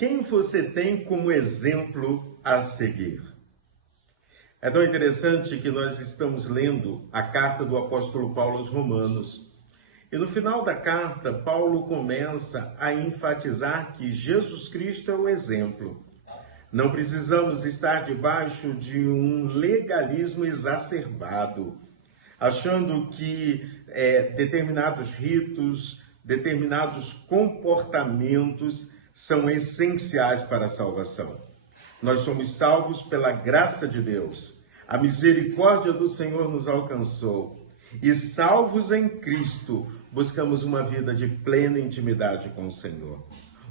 Quem você tem como exemplo a seguir? É tão interessante que nós estamos lendo a carta do apóstolo Paulo aos Romanos. E no final da carta, Paulo começa a enfatizar que Jesus Cristo é o exemplo. Não precisamos estar debaixo de um legalismo exacerbado, achando que determinados ritos, determinados comportamentos são essenciais para a salvação. Nós somos salvos pela graça de Deus. A misericórdia do Senhor nos alcançou. E salvos em Cristo, buscamos uma vida de plena intimidade com o Senhor.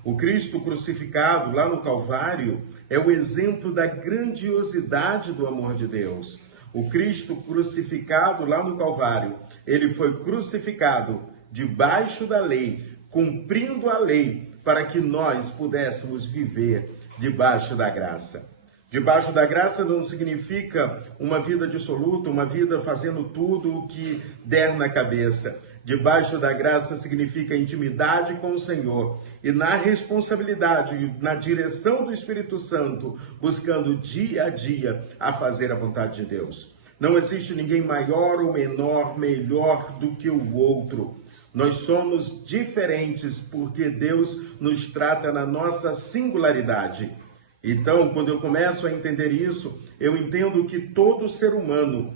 O Cristo crucificado lá no Calvário é o exemplo da grandiosidade do amor de Deus. O Cristo crucificado lá no Calvário, ele foi crucificado debaixo da lei, cumprindo a lei, para que nós pudéssemos viver debaixo da graça. Debaixo da graça não significa uma vida dissoluta, uma vida fazendo tudo o que der na cabeça. Debaixo da graça significa intimidade com o Senhor e na responsabilidade, na direção do Espírito Santo, buscando dia a dia a fazer a vontade de Deus. Não existe ninguém maior ou menor, melhor do que o outro. Nós somos diferentes porque Deus nos trata na nossa singularidade. Então, quando eu começo a entender isso, eu entendo que todo ser humano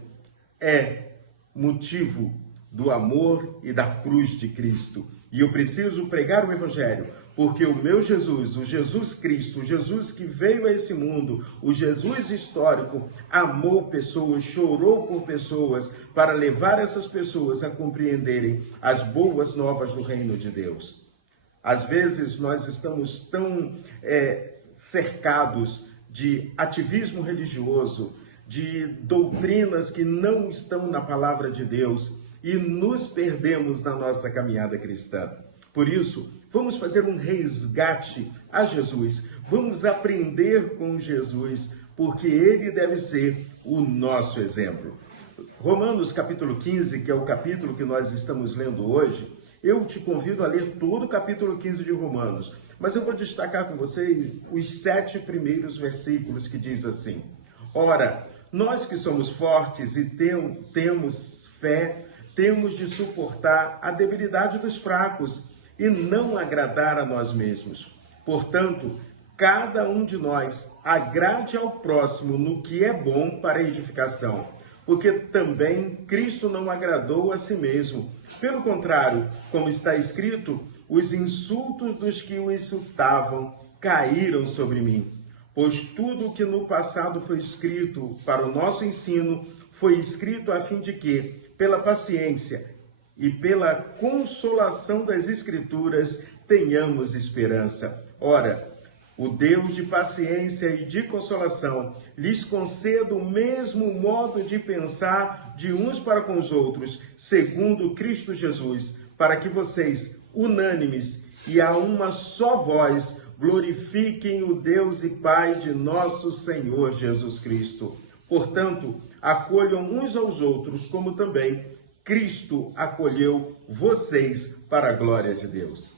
é motivo do amor e da cruz de Cristo. E eu preciso pregar o Evangelho, porque o meu Jesus, o Jesus Cristo, o Jesus que veio a esse mundo, o Jesus histórico, amou pessoas, chorou por pessoas, para levar essas pessoas a compreenderem as boas novas do reino de Deus. Às vezes nós estamos tão cercados de ativismo religioso, de doutrinas que não estão na palavra de Deus e nos perdemos na nossa caminhada cristã. Por isso, vamos fazer um resgate a Jesus, vamos aprender com Jesus, porque ele deve ser o nosso exemplo. Romanos capítulo 15, que é o capítulo que nós estamos lendo hoje, eu te convido a ler todo o capítulo 15 de Romanos, mas eu vou destacar com você os 7 primeiros versículos que diz assim: Ora, nós que somos fortes e temos fé, temos de suportar a debilidade dos fracos e não agradar a nós mesmos. Portanto, cada um de nós agrade ao próximo no que é bom para a edificação, porque também Cristo não agradou a si mesmo. Pelo contrário, como está escrito, os insultos dos que o insultavam caíram sobre mim. Pois tudo o que no passado foi escrito para o nosso ensino, foi escrito a fim de que, pela paciência e pela consolação das Escrituras, tenhamos esperança. Ora, o Deus de paciência e de consolação lhes conceda o mesmo modo de pensar de uns para com os outros, segundo Cristo Jesus, para que vocês, unânimes e a uma só voz, glorifiquem o Deus e Pai de nosso Senhor Jesus Cristo. Portanto, acolham uns aos outros, como também Cristo acolheu vocês para a glória de Deus.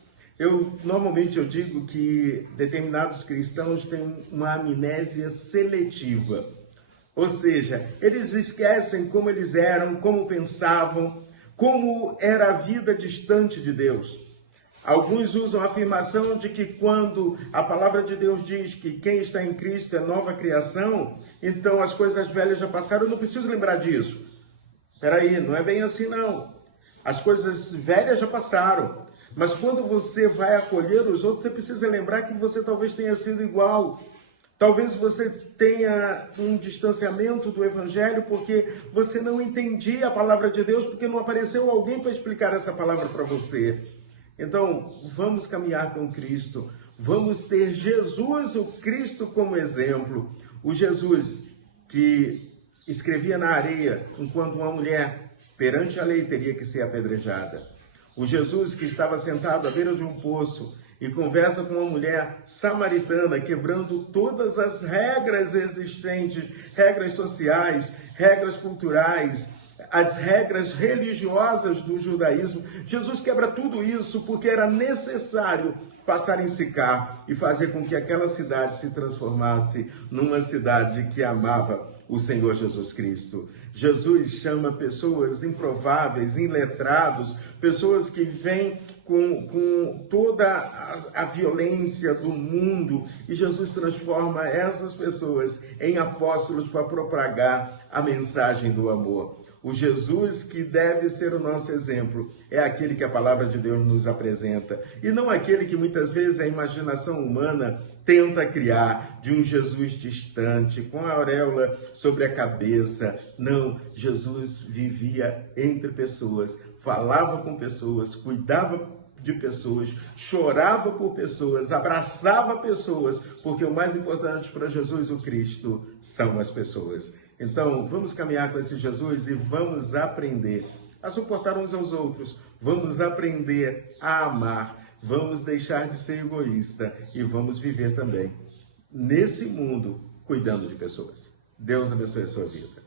Normalmente eu digo que determinados cristãos têm uma amnésia seletiva. Ou seja, eles esquecem como eles eram, como pensavam, como era a vida distante de Deus. Alguns usam a afirmação de que quando a palavra de Deus diz que quem está em Cristo é nova criação, então as coisas velhas já passaram, eu não preciso lembrar disso. Espera aí, não é bem assim não. As coisas velhas já passaram. Mas quando você vai acolher os outros, você precisa lembrar que você talvez tenha sido igual. Talvez você tenha um distanciamento do Evangelho porque você não entendia a palavra de Deus, porque não apareceu alguém para explicar essa palavra para você. Então, vamos caminhar com Cristo. Vamos ter Jesus, o Cristo, como exemplo. O Jesus que escrevia na areia, enquanto uma mulher, perante a lei, teria que ser apedrejada. O Jesus que estava sentado à beira de um poço e conversa com uma mulher samaritana, quebrando todas as regras existentes, regras sociais, regras culturais, as regras religiosas do judaísmo. Jesus quebra tudo isso porque era necessário passar em Sicar e fazer com que aquela cidade se transformasse numa cidade que amava o Senhor Jesus Cristo. Jesus chama pessoas improváveis, iletrados, pessoas que vêm com toda a violência do mundo, e Jesus transforma essas pessoas em apóstolos para propagar a mensagem do amor. O Jesus que deve ser o nosso exemplo é aquele que a palavra de Deus nos apresenta, e não aquele que muitas vezes a imaginação humana tenta criar, de um Jesus distante, com a auréola sobre a cabeça. Não, Jesus vivia entre pessoas, falava com pessoas, cuidava de pessoas, chorava por pessoas, abraçava pessoas, porque o mais importante para Jesus, o Cristo, são as pessoas. Então, vamos caminhar com esse Jesus e vamos aprender a suportar uns aos outros, vamos aprender a amar, vamos deixar de ser egoísta e vamos viver também nesse mundo cuidando de pessoas. Deus abençoe a sua vida.